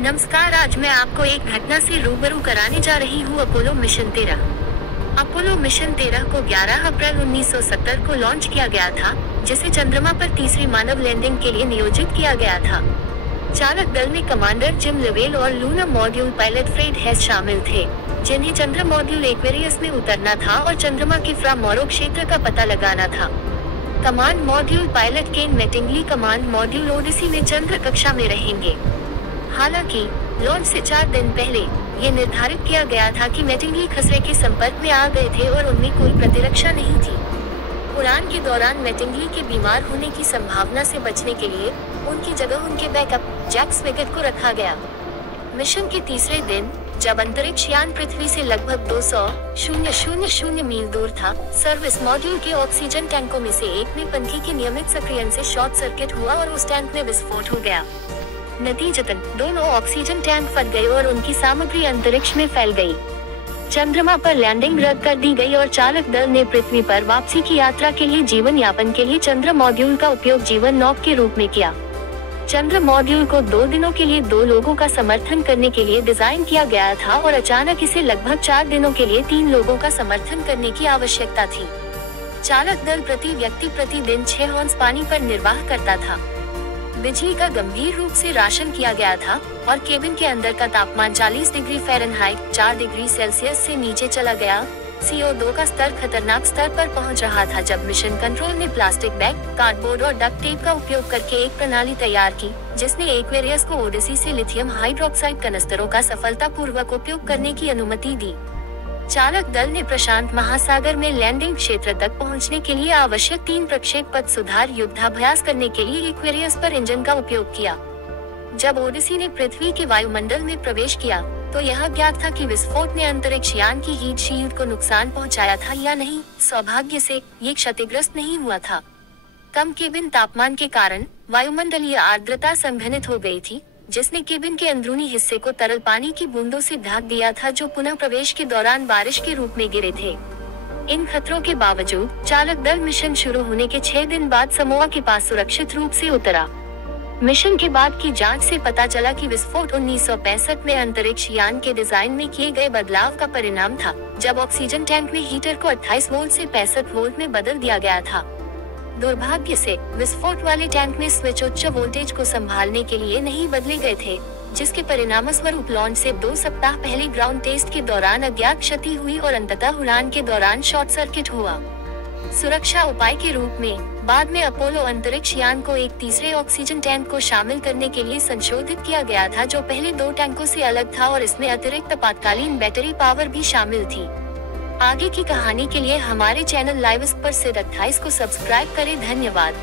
नमस्कार। आज मैं आपको एक घटना से रूबरू कराने जा रही हूँ। Apollo mission 13। अपोलो मिशन 13 को 11 अप्रैल 1970 को लॉन्च किया गया था, जिसे चंद्रमा पर तीसरी मानव लैंडिंग के लिए नियोजित किया गया था। चालक दल में कमांडर जिम लवेल और लूना मॉड्यूल पायलट फ्रेड हेस शामिल थे, जिन्हें चंद्र मॉड्यूल एक्वेरियस में उतरना था और चंद्रमा के फ्रा मोरो क्षेत्र का पता लगाना था। कमांड मॉड्यूल पायलट केन मैटिंगली कमांड मॉड्यूल ओडिसी में चंद्र कक्षा में रहेंगे। हालांकि लॉन्च से 4 दिन पहले ये निर्धारित किया गया था कि मैटिंगली खसरे के संपर्क में आ गए थे और उनमें कोई प्रतिरक्षा नहीं थी। उड़ान के दौरान मैटिंगली के बीमार होने की संभावना से बचने के लिए उनकी जगह उनके बैकअप जैक स्विगेट को रखा गया। मिशन के तीसरे दिन, जब अंतरिक्ष यान पृथ्वी से लगभग 200,000 मील दूर था, सर्विस मॉड्यूल के ऑक्सीजन टैंकों में से एक में पंखी के नियमित सक्रियण से शॉर्ट सर्किट हुआ और उस टैंक में विस्फोट हो गया। नतीजतन दोनों ऑक्सीजन टैंक फट गए और उनकी सामग्री अंतरिक्ष में फैल गई। चंद्रमा पर लैंडिंग रद्द कर दी गई और चालक दल ने पृथ्वी पर वापसी की यात्रा के लिए जीवन यापन के लिए चंद्र मॉड्यूल का उपयोग जीवन नौक के रूप में किया। चंद्र मॉड्यूल को 2 दिनों के लिए 2 लोगों का समर्थन करने के लिए डिजाइन किया गया था और अचानक इसे लगभग 4 दिनों के लिए 3 लोगों का समर्थन करने की आवश्यकता थी। चालक दल प्रति व्यक्ति प्रतिदिन 6 ऑन्स पानी पर निर्वाह करता था। बिजली का गंभीर रूप से राशन किया गया था और केबिन के अंदर का तापमान 40 डिग्री फ़ारेनहाइट 4 डिग्री सेल्सियस से नीचे चला गया। CO2 का स्तर खतरनाक स्तर पर पहुंच रहा था जब मिशन कंट्रोल ने प्लास्टिक बैग, कार्डबोर्ड और डक्ट टेप का उपयोग करके एक प्रणाली तैयार की, जिसने एक्वेरियस को ओडिसी से लिथियम हाइड्रोक्साइड कनस्तरों का सफलतापूर्वक उपयोग करने की अनुमति दी। चालक दल ने प्रशांत महासागर में लैंडिंग क्षेत्र तक पहुंचने के लिए आवश्यक 3 प्रक्षेप पथ सुधार युद्धाभ्यास करने के लिए एक्वेरियस पर इंजन का उपयोग किया। जब ओडिसी ने पृथ्वी के वायुमंडल में प्रवेश किया, तो यह ज्ञात था कि विस्फोट ने अंतरिक्ष यान की हीट शील्ड को नुकसान पहुंचाया था या नहीं। सौभाग्य से ये क्षतिग्रस्त नहीं हुआ था। कम केबिन तापमान के कारण वायुमंडलीय आर्द्रता संघनित हो गई थी, जिसने केबिन के अंदरूनी हिस्से को तरल पानी की बूंदों से ढक दिया था, जो पुनः प्रवेश के दौरान बारिश के रूप में गिरे थे। इन खतरों के बावजूद चालक दल मिशन शुरू होने के 6 दिन बाद समोआ के पास सुरक्षित रूप से उतरा। मिशन के बाद की जांच से पता चला कि विस्फोट 1965 में अंतरिक्ष यान के डिजाइन में किए गए बदलाव का परिणाम था, जब ऑक्सीजन टैंक में हीटर को 28 वोल्ट से 65 वोल्ट में बदल दिया गया था। दुर्भाग्य से विस्फोट वाले टैंक में स्विच उच्च वोल्टेज को संभालने के लिए नहीं बदले गए थे, जिसके परिणामस्वरूप लॉन्च से 2 सप्ताह पहले ग्राउंड टेस्ट के दौरान अज्ञात क्षति हुई और अंततः उड़ान के दौरान शॉर्ट सर्किट हुआ। सुरक्षा उपाय के रूप में बाद में अपोलो अंतरिक्ष यान को एक तीसरे ऑक्सीजन टैंक को शामिल करने के लिए संशोधित किया गया था, जो पहले 2 टैंकों से अलग था और इसमें अतिरिक्त आपातकालीन बैटरी पावर भी शामिल थी। आगे की कहानी के लिए हमारे चैनल लाइव पर से 28 को सब्सक्राइब करें। धन्यवाद।